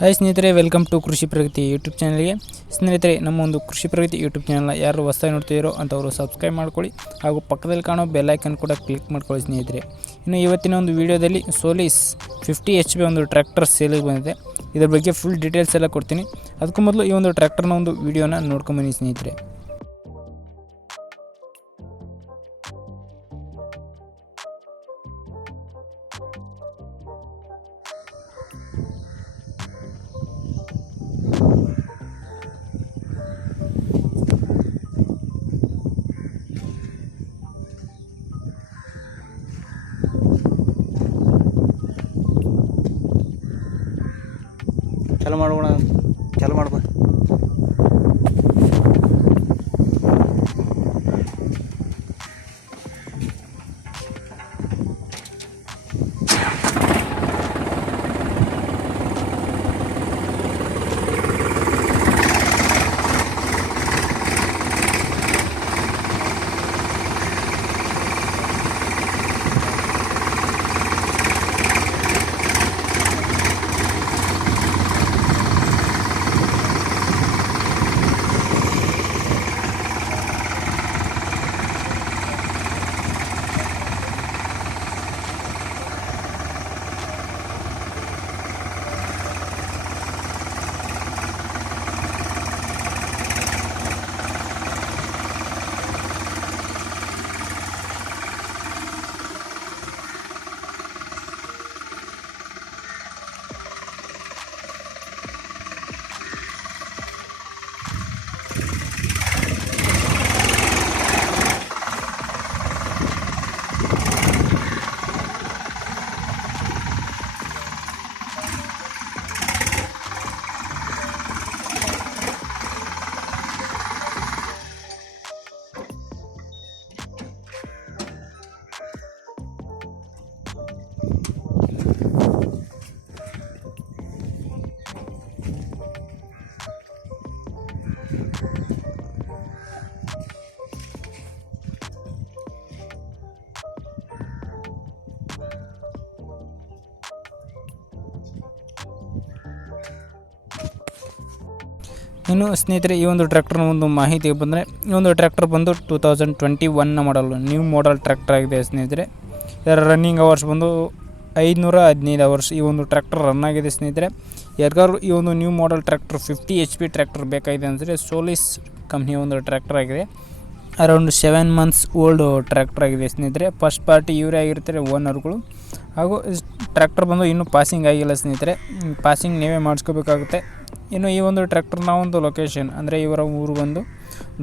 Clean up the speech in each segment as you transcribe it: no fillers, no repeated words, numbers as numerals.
Hi ಸ್ನೇಹಿತರೆ, welcome to ಕೃಷಿ ಪ್ರಗತಿ YouTube ಚಾನಲ್ಗೆ. ಸ್ನೇಹಿತರೆ, ನಮ್ಮ ಒಂದು ಕೃಷಿ ಪ್ರಗತಿ ಯೂಟ್ಯೂಬ್ ಚಾನಲ್ನ ಯಾರು ಹೊಸದಾಗಿ ನೋಡ್ತಿದ್ದೀರೋ ಅಂಥವರು ಸಬ್ಸ್ಕ್ರೈಬ್ ಮಾಡ್ಕೊಳ್ಳಿ, ಹಾಗೂ ಪಕ್ಕದಲ್ಲಿ ಕಾಣೋ ಬೆಲ್ಲೈಕನ್ ಕೂಡ ಕ್ಲಿಕ್ ಮಾಡ್ಕೊಳ್ಳಿ ಸ್ನೇಹಿತರೆ. ಇನ್ನು ಇವತ್ತಿನ ಒಂದು ವಿಡಿಯೋದಲ್ಲಿ ಸೋಲಿಸ್ 50 HP ಒಂದು ಟ್ರ್ಯಾಕ್ಟರ್ ಸೇಲಿಗೆ ಬಂದಿದೆ. ಇದರ ಬಗ್ಗೆ ಫುಲ್ ಡೀಟೇಲ್ಸ್ ಎಲ್ಲ ಕೊಡ್ತೀನಿ. ಅದಕ್ಕೂ ಮೊದಲು ಈ ಒಂದು ಟ್ರ್ಯಾಕ್ಟರ್ನ ಒಂದು ವಿಡಿಯೋನ ನೋಡ್ಕೊಂಬನ್ನಿ ಸ್ನೇಹಿತರೆ. ಚಾಲು ಮಾಡೋಣ, ಚಾಲು ಮಾಡ್ಬ. ಇನ್ನು ಸ್ನೇಹಿತರೆ, ಈ ಒಂದು ಟ್ರ್ಯಾಕ್ಟರ್ನ ಒಂದು ಮಾಹಿತಿ ಬಂದರೆ, ಈ ಒಂದು ಟ್ರ್ಯಾಕ್ಟರ್ ಬಂದು 2021 ಮಾಡಲು ನ್ಯೂ ಮಾಡಲ್ ಟ್ರ್ಯಾಕ್ಟರ್ ಆಗಿದೆ ಸ್ನೇಹಿತರೆ. ಇದರ ರನ್ನಿಂಗ್ ಅವರ್ಸ್ ಬಂದು 515 ಅವರ್ಸ್ ಈ ಒಂದು ಟ್ರ್ಯಾಕ್ಟರ್ ರನ್ ಆಗಿದೆ ಸ್ನೇಹಿತರೆ. ಯಾರಿಗಾರು ಈ ಒಂದು new model tractor 50 HP tractor ಬೇಕಾಗಿದೆ ಅಂದರೆ ಸೋಲಿಸ್ ಕಂಪ್ನಿಯ ಒಂದು ಟ್ರ್ಯಾಕ್ಟರ್ ಆಗಿದೆ. ಅರೌಂಡ್ 7 ಮಂತ್ಸ್ ಓಲ್ಡ್ ಟ್ರ್ಯಾಕ್ಟರ್ ಆಗಿದೆ ಸ್ನೇಹಿತರೆ. ಫಸ್ಟ್ ಪಾರ್ಟಿ ಇವರೇ ಆಗಿರ್ತಾರೆ ಓನರ್ಗಳು. ಹಾಗೂ ಟ್ರ್ಯಾಕ್ಟರ್ ಬಂದು ಇನ್ನೂ ಪಾಸಿಂಗ್ ಆಗಿಲ್ಲ ಸ್ನೇಹಿತರೆ, ಪಾಸಿಂಗ್ ನೀವೇ ಮಾಡಿಸ್ಕೋಬೇಕಾಗುತ್ತೆ. ಇನ್ನು ಈ ಒಂದು ಟ್ರ್ಯಾಕ್ಟರ್ನ ಒಂದು ಲೊಕೇಶನ್ ಅಂದರೆ ಇವರ ಊರು ಬಂದು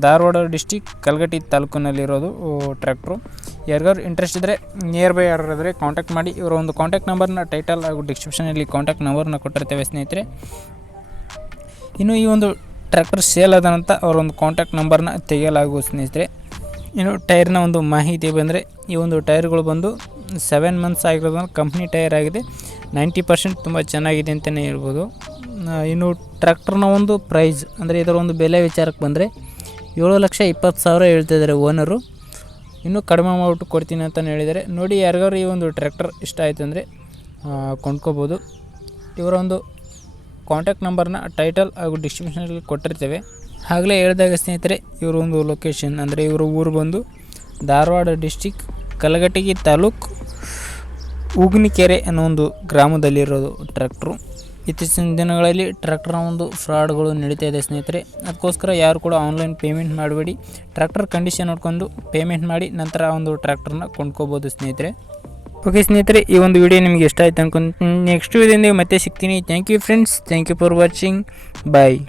ಧಾರವಾಡ ಡಿಸ್ಟಿಕ್ ಕಲ್ಗಟ್ಟಿ ತಾಲೂಕಿನಲ್ಲಿರೋದು ಟ್ರ್ಯಾಕ್ಟ್ರು. ಯಾರಿಗಾರು ಇಂಟ್ರೆಸ್ಟ್ ಇದ್ದರೆ, ನಿಯರ್ ಬೈ ಯಾರಾದರೆ ಕಾಂಟ್ಯಾಕ್ಟ್ ಮಾಡಿ. ಇವರ ಒಂದು ಕಾಂಟ್ಯಾಕ್ಟ್ ನಂಬರ್ನ ಟೈಟಲ್ ಹಾಗೂ ಡಿಸ್ಕ್ರಿಪ್ಷನಲ್ಲಿ ಕಾಂಟ್ಯಾಕ್ಟ್ ನಂಬರ್ನ ಕೊಟ್ಟಿರ್ತೇವೆ ಸ್ನೇಹಿತರೆ. ಇನ್ನು ಈ ಒಂದು ಟ್ರ್ಯಾಕ್ಟರ್ ಸೇಲ್ ಆದ ನಂತರ ಅವರ ಒಂದು ಕಾಂಟ್ಯಾಕ್ಟ್ ನಂಬರ್ನ ತೆಗೆಯಲಾಗುವ ಸ್ನೇಹಿತರೆ. ಇನ್ನು ಟೈರ್ನ ಒಂದು ಮಾಹಿತಿ ಬಂದರೆ, ಈ ಒಂದು ಟೈರ್ಗಳು ಬಂದು 7 ಮಂತ್ಸ್ ಆಗಿರೋದನ್ನು ಕಂಪ್ನಿ ಟೈರ್ ಆಗಿದೆ. 90% ತುಂಬ ಚೆನ್ನಾಗಿದೆ ಅಂತಲೇ ಹೇಳ್ಬೋದು. ಇನ್ನು ಟ್ರ್ಯಾಕ್ಟರ್ನ ಒಂದು ಪ್ರೈಸ್ ಅಂದರೆ ಇದರ ಒಂದು ಬೆಲೆ ವಿಚಾರಕ್ಕೆ ಬಂದರೆ 7,20,000 ಹೇಳ್ತಿದ್ದಾರೆ ಓನರು. ಇನ್ನೂ ಕಡಿಮೆ ಮಾಡಿಬಿಟ್ಟು ಕೊಡ್ತೀನಿ ಅಂತಲೇ ಹೇಳಿದ್ದಾರೆ. ನೋಡಿ, ಯಾರಿಗಾರು ಈ ಒಂದು ಟ್ರ್ಯಾಕ್ಟರ್ ಇಷ್ಟ ಆಯಿತು ಅಂದರೆ ಕೊಂಡ್ಕೋಬೋದು. ಇವರ ಒಂದು ಕಾಂಟ್ಯಾಕ್ಟ್ ನಂಬರ್ನ ಟೈಟಲ್ ಹಾಗೂ ಡಿಸ್ಕ್ರಿಪ್ಷನಲ್ಲಿ ಕೊಟ್ಟಿರ್ತೇವೆ. ಆಗಲೇ ಹೇಳಿದಾಗ ಸ್ನೇಹಿತರೆ, ಇವರ ಒಂದು ಲೊಕೇಶನ್ ಅಂದರೆ ಇವರ ಊರು ಬಂದು ಧಾರವಾಡ ಡಿಸ್ಟಿಕ್ ಕಲಘಟಗಿ ತಾಲೂಕು ಉಗ್ನಿಕೆರೆ ಅನ್ನೋ ಒಂದು ಗ್ರಾಮದಲ್ಲಿರೋದು ಟ್ರ್ಯಾಕ್ಟ್ರು. ಇತ್ತೀಚಿನ ದಿನಗಳಲ್ಲಿ ಟ್ರ್ಯಾಕ್ಟರ್ನ ಒಂದು ಫ್ರಾಡ್ಗಳು ನಡೀತಾ ಇದೆ ಸ್ನೇಹಿತರೆ. ಅದಕ್ಕೋಸ್ಕರ ಯಾರು ಕೂಡ ಆನ್ಲೈನ್ ಪೇಮೆಂಟ್ ಮಾಡಬೇಡಿ. ಟ್ರ್ಯಾಕ್ಟರ್ ಕಂಡೀಷನ್ ನೋಡಿಕೊಂಡು ಪೇಮೆಂಟ್ ಮಾಡಿ ನಂತರ ಆ ಒಂದು ಟ್ರ್ಯಾಕ್ಟರ್ನ ಕೊಂಡ್ಕೋಬೋದು ಸ್ನೇಹಿತರೆ. ಓಕೆ ಸ್ನೇಹಿತರೆ, ಈ ಒಂದು ವಿಡಿಯೋ ನಿಮಗೆ ಇಷ್ಟ ಆಯಿತು ಅನ್ಕೊಂಡು ನೆಕ್ಸ್ಟ್ ವಿಡಿಯೋದಿಂದ ಮತ್ತೆ ಸಿಗ್ತೀನಿ. Thank you friends, thank you for watching. Bye.